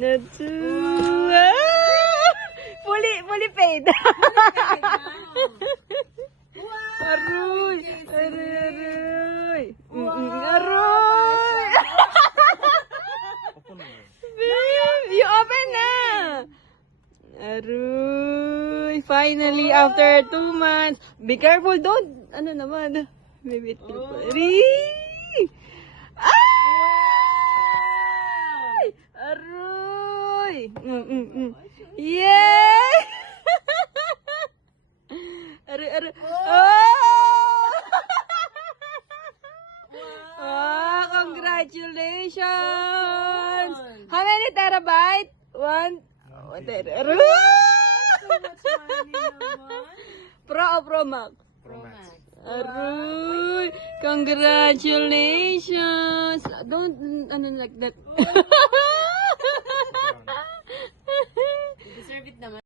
That's fully paid. Aroy! Aroy! Aroy! Babe, you open na! Aroy! Finally, after 2 months. Be careful, don't. Ano naman? Maybe it will. Ay! Aroy! Yay! Aroy! Oh! Oh, congratulations! How many terabyte? 1 terabyte. Pro o Pro Max? Aroy! Congratulations! Don't, like that.